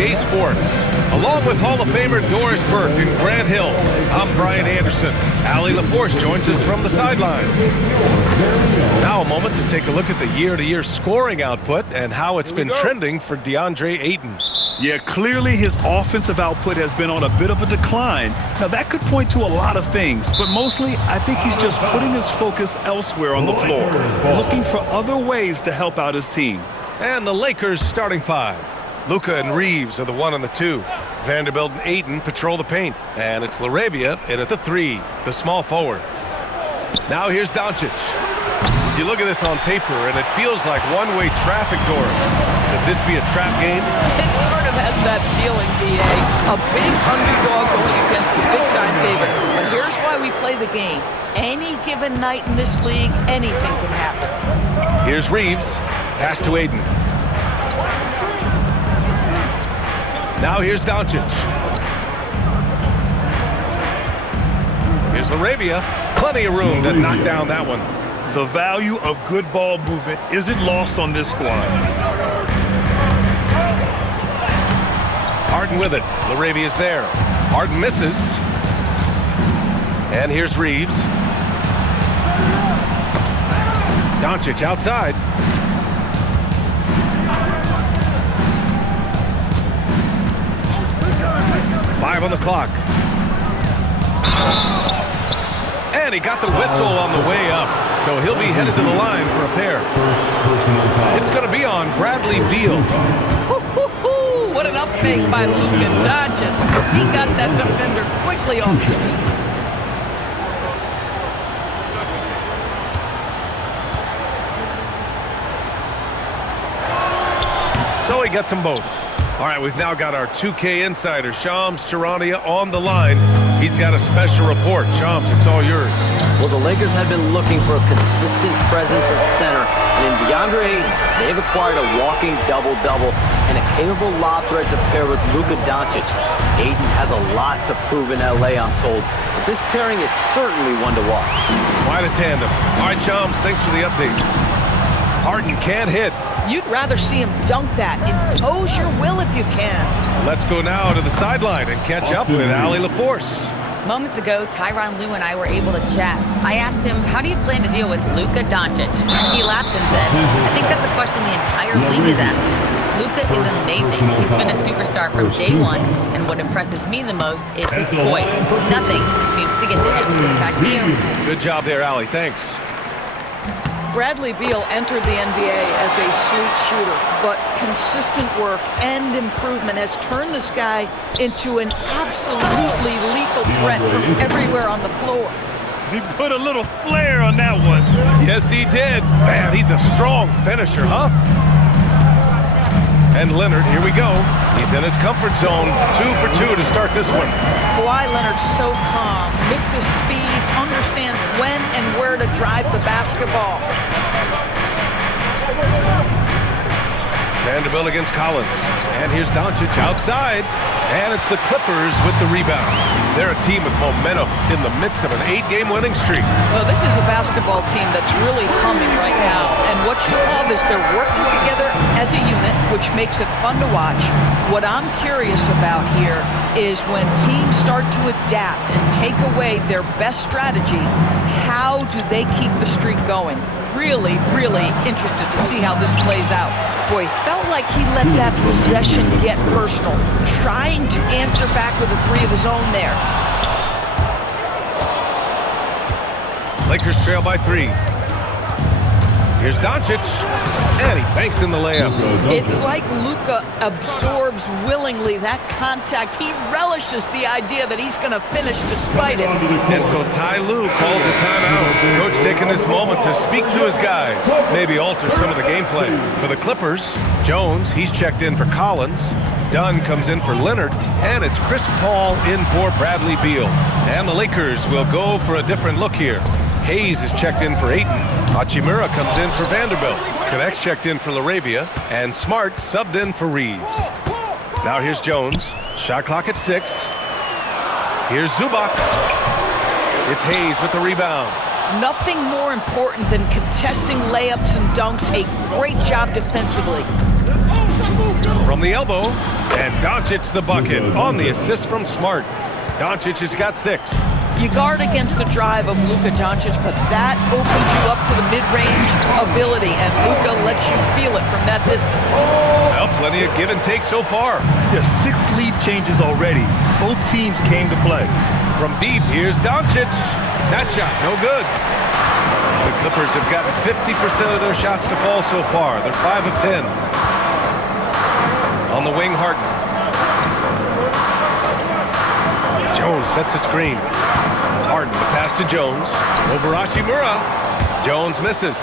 2K Sports. Along with Hall of Famer Doris Burke and Grant Hill, I'm Brian Anderson. Allie LaForce joins us from the sidelines. Now a moment to take a look at the year-to-year scoring output and how it's been trending for DeAndre Ayton. Yeah, clearly his offensive output has been on a bit of a decline. Now, that could point to a lot of things, but mostly I think he's just putting his focus elsewhere on the floor, looking for other ways to help out his team. And the Lakers starting five. Luka and Reeves are the 1 and the 2. Vanderbilt and Ayton patrol the paint. And it's LaRavia in at the 3, the small forward. Now here's Doncic. You look at this on paper, and it feels like one-way traffic, Doris. Could this be a trap game? It sort of has that feeling, B.A. A big underdog going against the big-time favorite. But here's why we play the game. Any given night in this league, anything can happen. Here's Reeves. Pass to Ayton. Now here's Doncic. Here's LaRavia. Plenty of room to knock down that one. The value of good ball movement isn't lost on this squad. Harden with it. LaRavia's there. Harden misses. And here's Reeves. Doncic outside. Five on the clock. And he got the whistle on the way up, so he'll be headed to the line for a pair. It's going to be on Bradley Beal. What an up fake by Luka Doncic. He got that defender quickly on his feet. So he gets them both. All right, we've now got our 2K insider, Shams Charania, on the line. He's got a special report. Shams, it's all yours. Well, the Lakers have been looking for a consistent presence at center. And in DeAndre Ayton, they've acquired a walking double-double and a capable lob threat to pair with Luka Doncic. Ayton has a lot to prove in L.A., I'm told. But this pairing is certainly one to watch. Quite a tandem. All right, Shams, thanks for the update. Harden can't hit. You'd rather see him dunk that. Impose your will if you can. Let's go now to the sideline and catch up with Allie LaForce. Moments ago, Tyronn Lue and I were able to chat. I asked him, how do you plan to deal with Luka Doncic? He laughed and said, I think that's a question the entire league is asking. Luka is amazing. He's been a superstar from day one, and what impresses me the most is his poise. Nothing seems to get to him. Back to you. Good job there, Allie. Thanks. Bradley Beal entered the NBA as a sweet shooter, but consistent work and improvement has turned this guy into an absolutely lethal threat from everywhere on the floor. He put a little flair on that one. Yes, he did. Man, he's a strong finisher, huh? And Leonard, here we go. He's in his comfort zone. 2 for 2 to start this one. Kawhi Leonard's so calm, mixes speeds, understands when and where to drive the basketball. Vanderbilt against Collins. And here's Doncic outside. And it's the Clippers with the rebound. They're a team with momentum in the midst of an 8-game winning streak. Well, this is a basketball team that's really humming right now. And what you love is they're working together as a unit, which makes it fun to watch. What I'm curious about here is when teams start to adapt and take away their best strategy, how do they keep the streak going? Really, really interested to see how this plays out. Boy, felt like he let that possession get personal, trying to answer back with a 3 of his own there. Lakers trail by 3. Here's Doncic, and he banks in the layup. It's like Luka absorbs willingly that contact. He relishes the idea that he's going to finish despite it. And so Ty Lue calls a timeout. Coach taking this moment to speak to his guys, maybe alter some of the game plan. For the Clippers, Jones, he's checked in for Collins. Dunn comes in for Leonard, and it's Chris Paul in for Bradley Beal. And the Lakers will go for a different look here. Hayes is checked in for Ayton. Hachimura comes in for Vanderbilt. Connects checked in for LaRavia. And Smart subbed in for Reeves. Now here's Jones. Shot clock at 6. Here's Zubac. It's Hayes with the rebound. Nothing more important than contesting layups and dunks. A great job defensively. from the elbow. And Doncic the bucket on the assist from Smart. Doncic has got 6. You guard against the drive of Luka Doncic, but that opens you up to the mid-range ability, and Luka lets you feel it from that distance. Well, plenty of give and take so far. Yeah, 6 lead changes already. Both teams came to play. From deep, here's Doncic. That shot, no good. The Clippers have gotten 50% of their shots to fall so far. They're 5 of 10. On the wing, Harden. Jones sets a screen. Harden, the pass to Jones. Over Hachimura. Jones misses.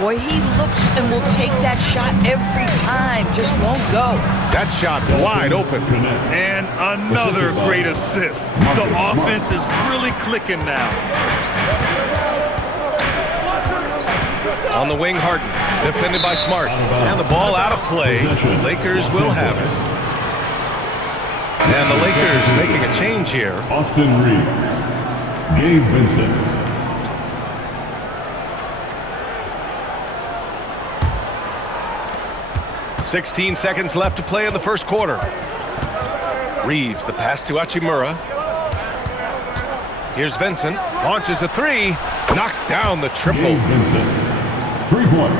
Boy, he looks and will take that shot every time. Just won't go. That shot wide open. And another great assist. The offense is really clicking now. On the wing, Harden. Defended by Smart. And the ball out of play. Lakers will have it. And the Lakers making a change here. Austin Reeves. Gabe Vincent. "16 seconds left to play in the first quarter. Reeves, the pass to Hachimura. Here's Vincent. Launches a 3. Knocks down the triple. Gabe Vincent. 3 points.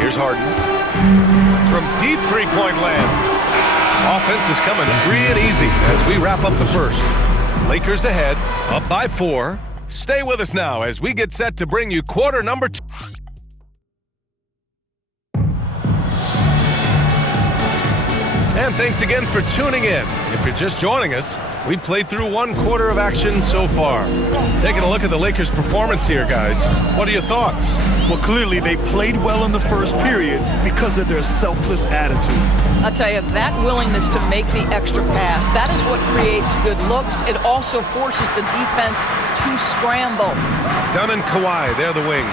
Here's Harden. From deep three-point land. Offense is coming free and easy as we wrap up the first. Lakers ahead, up by 4. Stay with us now as we get set to bring you quarter number 2. And thanks again for tuning in. If you're just joining us, we played through 1 quarter of action so far. Taking a look at the Lakers' performance here, guys. What are your thoughts? Well, clearly they played well in the first period because of their selfless attitude. I'll tell you, that willingness to make the extra pass, that is what creates good looks. It also forces the defense to scramble. Dunn and Kawhi, they're the wings.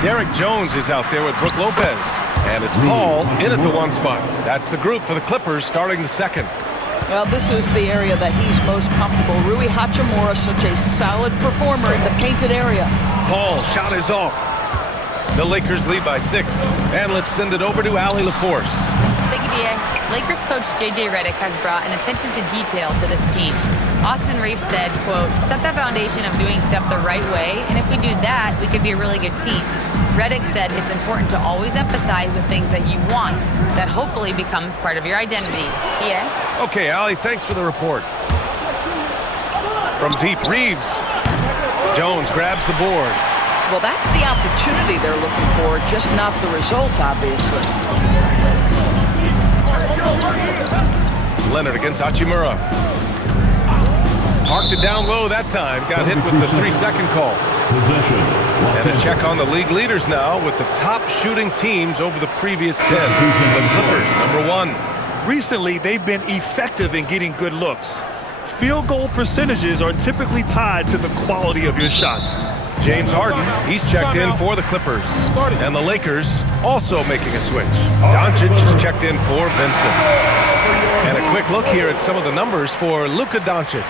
Derek Jones is out there with Brook Lopez. And it's Paul in at the 1 spot. That's the group for the Clippers starting the second. Well, this is the area that he's most comfortable. Rui Hachimura, such a solid performer in the painted area. Paul, shot is off. The Lakers lead by 6. And let's send it over to Allie LaForce. Thank you, B.A. Lakers coach J.J. Redick has brought an attention to detail to this team. Austin Reeves said, quote, "Set the foundation of doing stuff the right way, and if we do that, we could be a really good team." Redick said it's important to always emphasize the things that you want. That hopefully becomes part of your identity. Yeah? Okay, Allie, thanks for the report. From deep, Reeves. Jones grabs the board. Well, that's the opportunity they're looking for, just not the result, obviously. Leonard against Hachimura. Parked it down low that time. Got hit with the 3-second call. Possession. And a check on the league leaders now with the top shooting teams over the previous 10. The Clippers, number 1. Recently, they've been effective in getting good looks. Field goal percentages are typically tied to the quality of your shots. James Harden, he's checked in for the Clippers. And the Lakers also making a switch. Doncic is checked in for Vincent. And a quick look here at some of the numbers for Luka Doncic.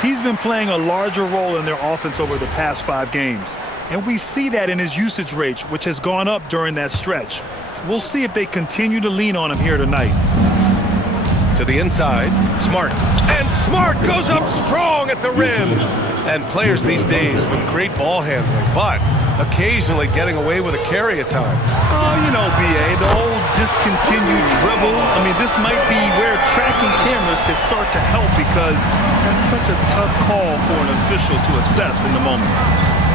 He's been playing a larger role in their offense over the past 5 games. And we see that in his usage rate, which has gone up during that stretch. We'll see if they continue to lean on him here tonight. To the inside, Smart. And Smart goes up strong at the rim. And players these days with great ball handling, but occasionally getting away with a carry at times. Oh, you know, B.A., the old discontinued dribble. I mean, this might be where tracking cameras could start to help because that's such a tough call for an official to assess in the moment.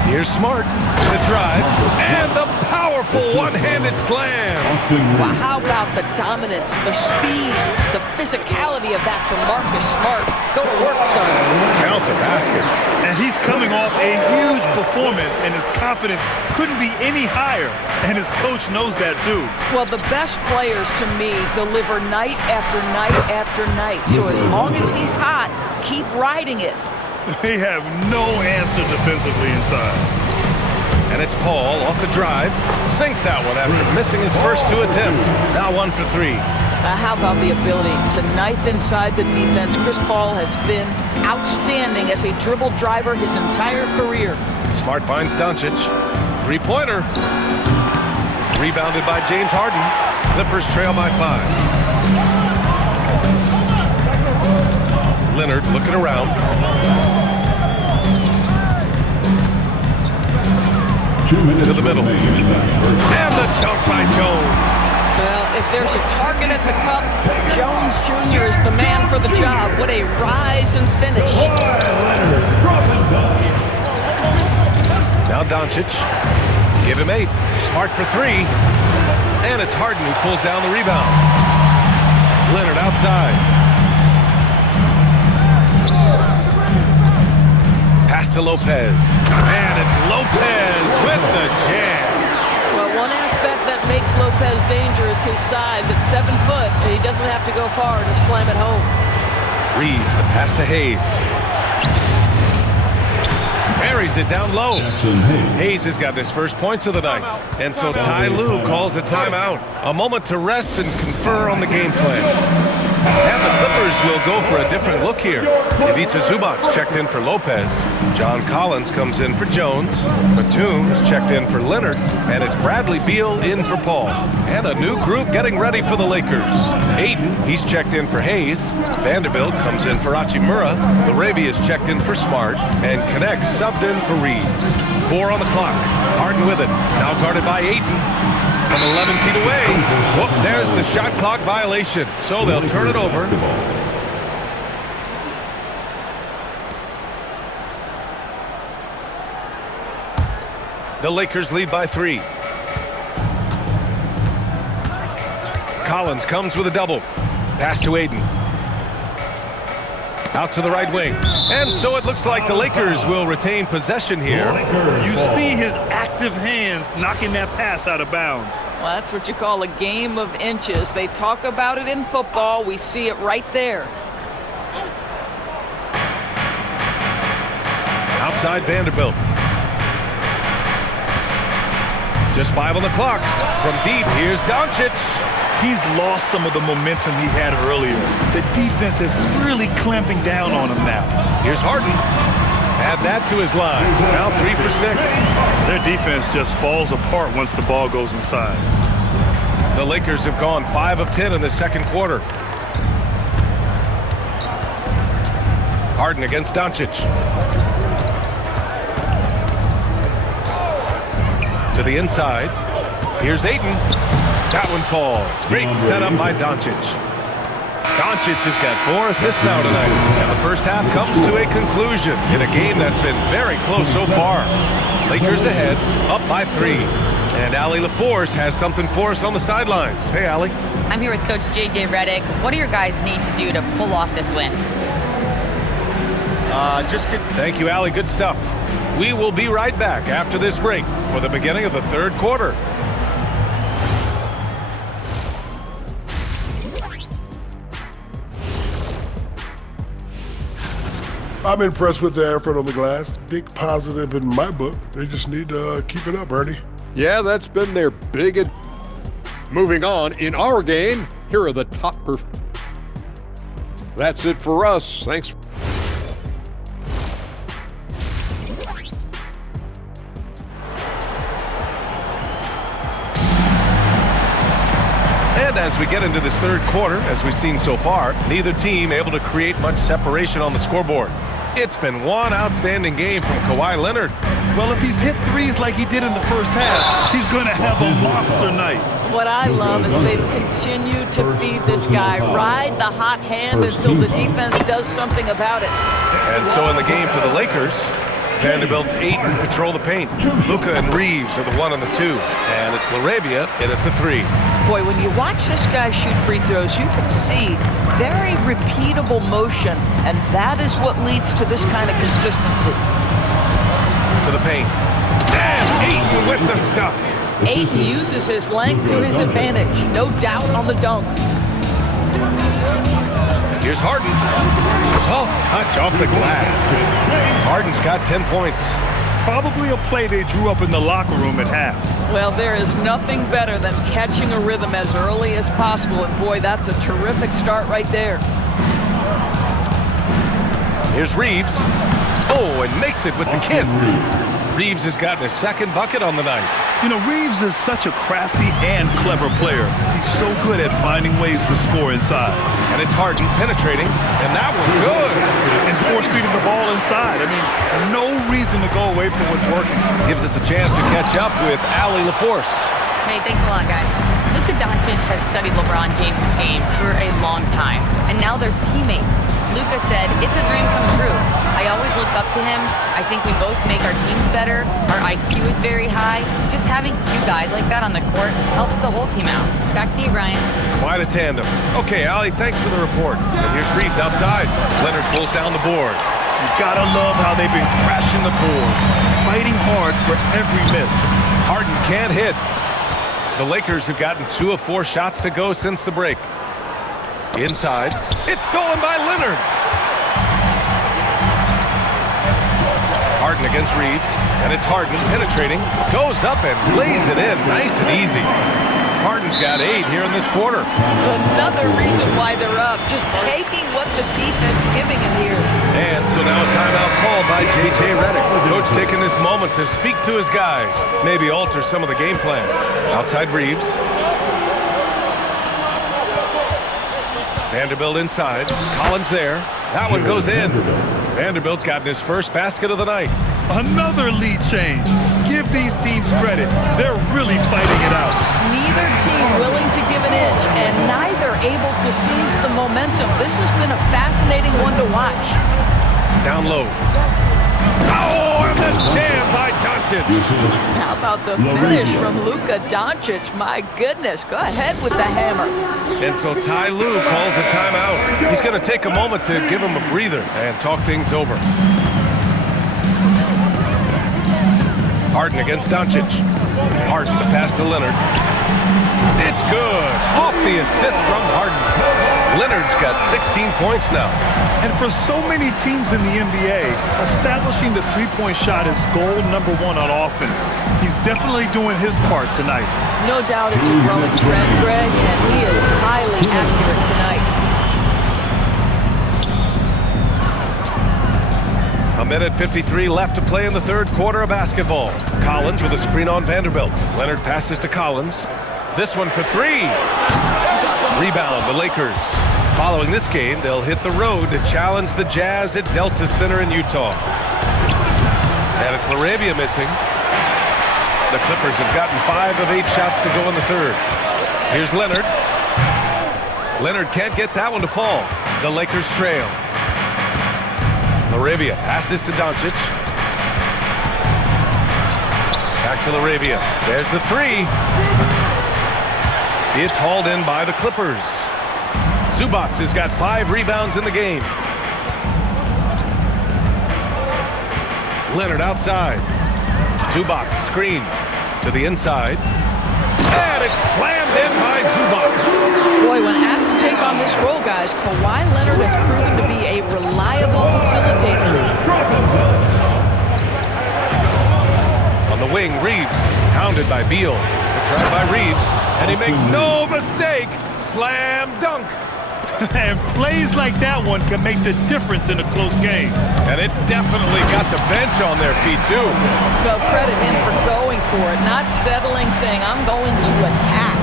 Here's Smart, the drive, and the powerful one-handed slam. Wow, how about the dominance, the speed, the physicality of that from Marcus Smart? Go to work, son. Count the basket. And he's coming off a huge performance, and his confidence couldn't be any higher. And his coach knows that, too. Well, the best players, to me, deliver night after night after night. So as long as he's hot, keep riding it. They have no answer defensively inside. And it's Paul off the drive. Sinks that one after missing his first 2 attempts. Now 1 for 3. How about the ability to knife inside the defense? Chris Paul has been outstanding as a dribble driver his entire career. Smart finds Doncic. 3-pointer. Rebounded by James Harden. Clippers trail by 5. Leonard looking around. 2 minutes To the middle. remaining in that first And the dunk by Jones. Well, if there's a target at the cup, Jones Jr. is the man for the job. What a rise and finish. Now Doncic. Give him 8. Smart for 3. And it's Harden who pulls down the rebound. Leonard outside. Pass to Lopez. And it's Lopez with the jam. Well, one aspect that makes Lopez dangerous, his size. At 7 foot, and he doesn't have to go far to slam it home. Reeves, the pass to Hayes. Buries it down low. Jackson Hayes. Hayes has got his first points of the night. And so Ty Lue calls a timeout. A moment to rest and confer on the game plan. And the Clippers will go for a different look here. Ivica Zubac's checked in for Lopez. John Collins comes in for Jones. Batum's checked in for Leonard. And it's Bradley Beal in for Paul. And a new group getting ready for the Lakers. Aiden, he's checked in for Hayes. Vanderbilt comes in for Hachimura. Larabia's checked in for Smart. And Connect subbed in for Reeves. 4 on the clock. Harden with it. Now guarded by Aiden. From 11 feet away. Whoop, there's the shot clock violation. So they'll turn it over. The Lakers lead by 3. Collins comes with a double. Pass to Aiden. Out to the right wing. And so it looks like the Lakers will retain possession here. You see his active hands knocking that pass out of bounds. Well, that's what you call a game of inches. They talk about it in football. We see it right there. Outside Vanderbilt. Just 5 on the clock. From deep, here's Doncic. He's lost some of the momentum he had earlier. The defense is really clamping down on him now. Here's Harden. Add that to his line. Now 3 for 6. Their defense just falls apart once the ball goes inside. The Lakers have gone 5 of 10 in the second quarter. Harden against Doncic. To the inside. Here's Ayton. That one falls. Great setup by Doncic. Doncic has got 4 assists now tonight. And the first half comes to a conclusion in a game that's been very close so far. Lakers ahead, up by 3. And Allie LaForce has something for us on the sidelines. Hey, Allie. I'm here with Coach J.J. Redick. What do your guys need to do to pull off this win? Thank you, Allie. Good stuff. We will be right back after this break for the beginning of the third quarter. I'm impressed with the effort on the glass. Big positive in my book. They just need to keep it up, Ernie. Yeah, that's been their big. Moving on, in our game, here are the top That's it for us. Thanks. And as we get into this third quarter, as we've seen so far, neither team able to create much separation on the scoreboard. It's been one outstanding game from Kawhi Leonard. Well, if he's hit threes like he did in the first half, he's going to have a monster night. What I love is they've continued to feed this guy. Ride the hot hand until the defense does something about it. And so in the game for the Lakers, Vanderbilt, Ayton patrol the paint. Luka and Reeves are the 1 and the 2. And it's Laravia in at the 3. Boy, when you watch this guy shoot free throws, you can see very repeatable motion, and that is what leads to this kind of consistency. To the paint. And Ayton with the stuff. Ayton uses his length to his advantage. No doubt on the dunk. Here's Harden. Soft touch off the glass. Harden's got 10 points. Probably a play they drew up in the locker room at half. Well, there is nothing better than catching a rhythm as early as possible, and boy, that's a terrific start right there. Here's Reeves. Oh, and makes it with the kiss. Reeves has gotten his second bucket on the night. You know, Reeves is such a crafty and clever player. He's so good at finding ways to score inside. And it's Harden penetrating, and that one good. And force feeding the ball inside. I mean, no reason to go away from what's working. Gives us a chance to catch up with Allie LaForce. Hey, thanks a lot, guys. Luka Doncic has studied LeBron James' game for a long time, and now they're teammates. Luka said, "It's a dream come true. I always look up to him. I think we both make our teams better. Our IQ is very high. Just having two guys like that on the court helps the whole team out." Back to you, Brian. Quite a tandem. Okay, Allie, thanks for the report. And here's Reeves outside. Leonard pulls down the board. You gotta love how they've been crashing the boards, fighting hard for every miss. Harden can't hit. The Lakers have gotten 2 of 4 shots to go since the break. Inside. It's stolen by Leonard. Harden against Reeves. And it's Harden penetrating. Goes up and lays it in. Nice and easy. Harden's got 8 here in this quarter. Another reason why they're up. Just taking what the defense giving him here. And so now a timeout called by J.J. Redick. Coach taking this moment to speak to his guys. Maybe alter some of the game plan. Outside Reeves. Vanderbilt inside. Collins there. That one goes in. Vanderbilt's gotten his first basket of the night. Another lead change. Give these teams credit. They're really fighting it out. Neither team willing to give an inch, and neither able to seize the momentum. This has been a fascinating one to watch. Down low. Oh, and the jam by Doncic. How about the finish from Luka Doncic? My goodness, go ahead with the hammer. And so Ty Lue calls a timeout. He's going to take a moment to give him a breather and talk things over. Harden against Doncic. Harden, the pass to Leonard. It's good. Off the assist from Harden. Leonard's got 16 points now. And for so many teams in the NBA, establishing the three-point shot is goal number 1 on offense. He's definitely doing his part tonight. No doubt it's a growing trend, Greg, and he is highly accurate tonight. A minute 53 left to play in the third quarter of basketball. Collins with a screen on Vanderbilt. Leonard passes to Collins. This one for 3. Rebound, the Lakers. Following this game, they'll hit the road to challenge the Jazz at Delta Center in Utah. And it's LaRavia missing. The Clippers have gotten 5 of 8 shots to go in the third. Here's Leonard. Leonard can't get that one to fall. The Lakers trail. LaRavia passes to Doncic. Back to LaRavia. There's the 3. It's hauled in by the Clippers. Zubac has got 5 rebounds in the game. Leonard outside. Zubac screen to the inside. And it's slammed in by Zubac. Boy, when asked to take on this role, guys, Kawhi Leonard has proven to be a reliable facilitator. On the wing, Reeves, hounded by Beal. The drive by Reeves, and he makes no mistake. Slam dunk. And plays like that one can make the difference in a close game. And it definitely got the bench on their feet, too. Well, credit him for going for it, not settling, saying, I'm going to attack.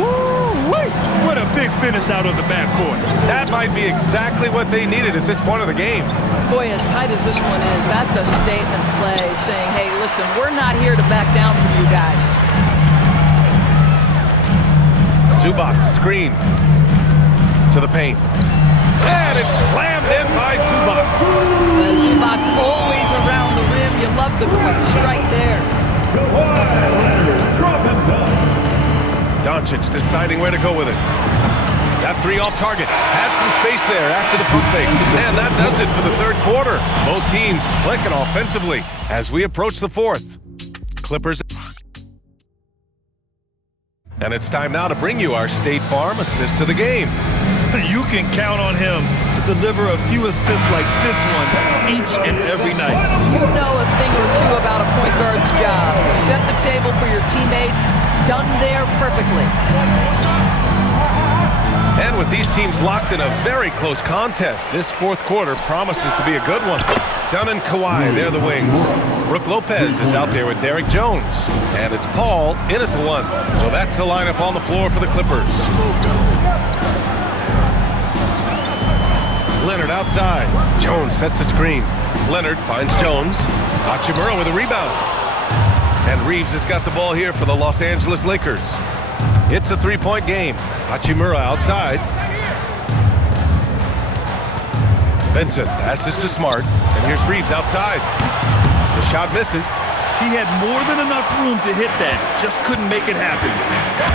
Woo-wee! What a big finish out of the backcourt. That might be exactly what they needed at this point of the game. Boy, as tight as this one is, that's a statement play, saying, hey, listen, we're not here to back down from you guys. Zubac, screen. To the paint. And it's slammed in by Zubac. Zubac always around the rim. You love the quick strike there. Doncic deciding where to go with it. That 3 off target. Had some space there after the pump fake. And that does it for the third quarter. Both teams clicking offensively as we approach the fourth. Clippers. And it's time now to bring you our State Farm assist to the game. You can count on him to deliver a few assists like this one each and every night. You know a thing or two about a point guard's job. Set the table for your teammates. Done there perfectly. And with these teams locked in a very close contest, this fourth quarter promises to be a good one. Dunn and Kawhi, they're the wings. Brook Lopez is out there with Derek Jones. And it's Paul in at the 1. So that's the lineup on the floor for the Clippers. Leonard outside. Jones sets a screen. Leonard finds Jones. Hachimura with a rebound. And Reeves has got the ball here for the Los Angeles Lakers. It's a 3-point game. Hachimura outside. Vincent passes to Smart. And here's Reeves outside. The shot misses. He had more than enough room to hit that. Just couldn't make it happen.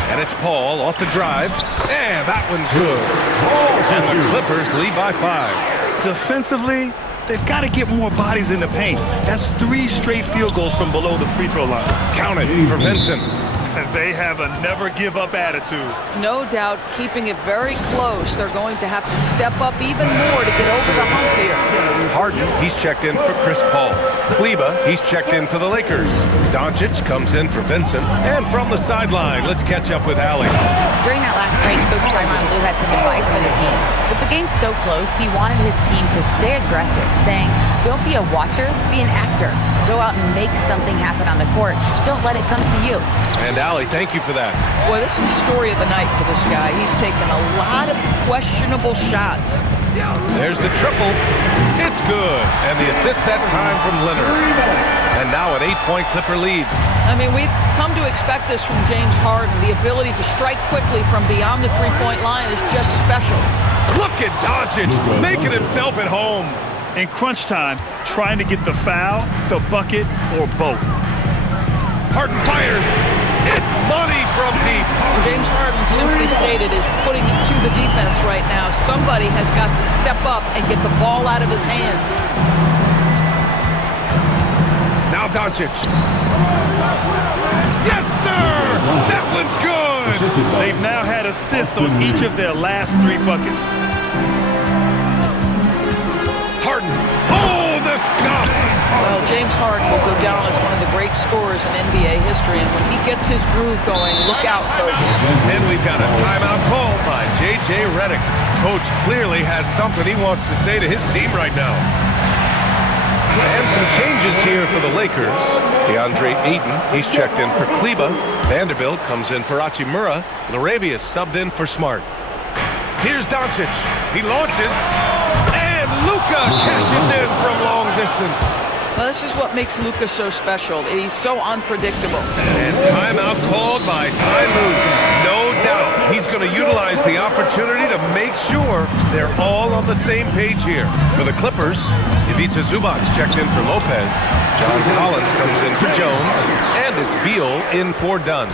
And it's Paul off the drive. And that one's good. And the Clippers lead by 5. Defensively, they've got to get more bodies in the paint. That's 3 straight field goals from below the free throw line. Count it for Vincent. And they have a never-give-up attitude. No doubt, keeping it very close. They're going to have to step up even more to get over the hump here. Harden, he's checked in for Chris Paul. Kleba, he's checked in for the Lakers. Doncic comes in for Vincent. And from the sideline, let's catch up with Allie. During that last break, Coach Tyronn Lue had some advice for the team. With the game so close, he wanted his team to stay aggressive, saying, don't be a watcher, be an actor. Go out and make something happen on the court. Don't let it come to you. And Allie, thank you for that. Boy, this is the story of the night for this guy. He's taken a lot of questionable shots. There's the triple. It's good. And the assist that time from Leonard. And now an 8-point Clipper lead. I mean, we've come to expect this from James Harden. The ability to strike quickly from beyond the 3-point line is just special. Look at Doncic making himself at home. In crunch time, trying to get the foul, the bucket, or both. Harden fires. It's money from deep. James Harden simply stated is putting it to the defense right now. Somebody has got to step up and get the ball out of his hands. Now Doncic. Yes, sir! That one's good! They've now had assists on each of their last 3 buckets. Harden. Oh, the stop! Well, James Harden will go down as one of the great scorers in NBA history, and when he gets his groove going, look out, folks. And we've got a timeout called by J.J. Redick. Coach clearly has something he wants to say to his team right now. And some changes here for the Lakers. DeAndre Ayton, he's checked in for Kleba. Vanderbilt comes in for Hachimura. Laravius subbed in for Smart. Here's Doncic. He launches. And Luka cashes in from long distance. Well, this is what makes Luka so special. He's so unpredictable. And timeout called by Ty Lue. No doubt he's going to utilize the opportunity to make sure they're all on the same page here. For the Clippers, Ivica Zubac checked in for Lopez. John Collins comes in for Jones. And it's Beal in for Dunn.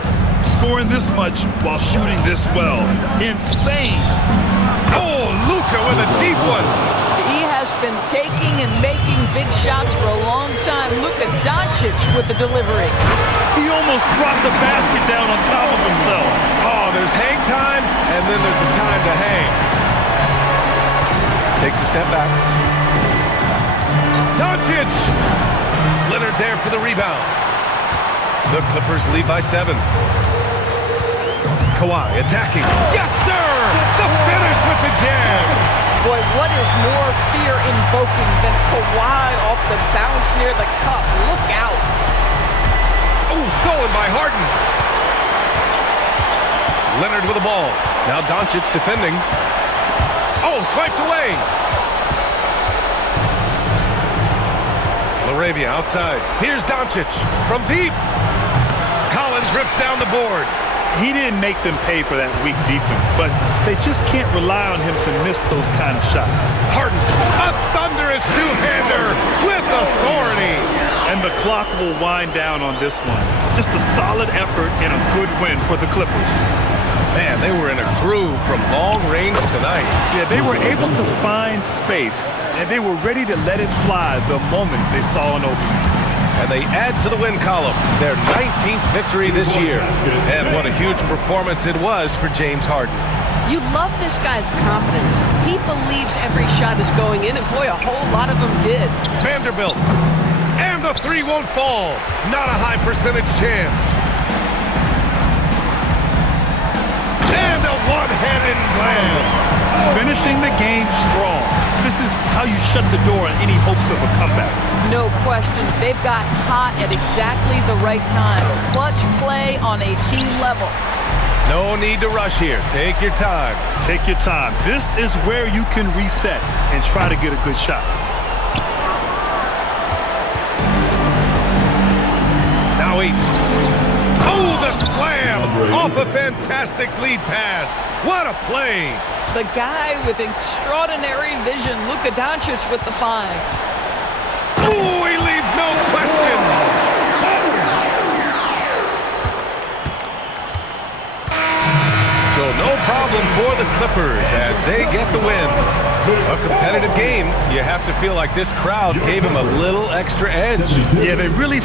Scoring this much while shooting this well. Insane. Oh, Luka with a deep one. He has been taking and making big shots for a long time. Luka Doncic with the delivery. He almost brought the basket down on top of himself. Oh, there's hang time, and then there's a time to hang. Takes a step back. Doncic! Leonard there for the rebound. The Clippers lead by 7. Kawhi attacking. Yes, sir! The finish with the jam! Boy, what is more fear-invoking than Kawhi off the bounce near the cup? Look out. Oh, stolen by Harden. Leonard with the ball. Now Doncic defending. Oh, swiped away. Laravia outside. Here's Doncic from deep. Collins rips down the board. He didn't make them pay for that weak defense, but they just can't rely on him to miss those kind of shots. Harden, a thunderous two-hander with authority. And the clock will wind down on this one. Just a solid effort and a good win for the Clippers. Man, they were in a groove from long range tonight. Yeah, they were able to find space, and they were ready to let it fly the moment they saw an opening. And they add to the win column, their 19th victory this year. And what a huge performance it was for James Harden. You love this guy's confidence. He believes every shot is going in, and boy, a whole lot of them did. Vanderbilt. And the 3 won't fall. Not a high percentage chance. And a one-handed slam. Finishing the game strong. this is how you shut the door on any hopes of a comeback. No question. They've got hot at exactly the right time. Clutch play on a team level. No need to rush here. Take your time. Take your time. This is where you can reset and try to get a good shot. Now he... Oh, the slam! Off a fantastic lead pass. What a play! The guy with extraordinary vision, Luka Doncic with the find. Oh, he leaves no question. So no problem for the Clippers as they get the win. A competitive game. You have to feel like this crowd gave him a little extra edge. Yeah, they really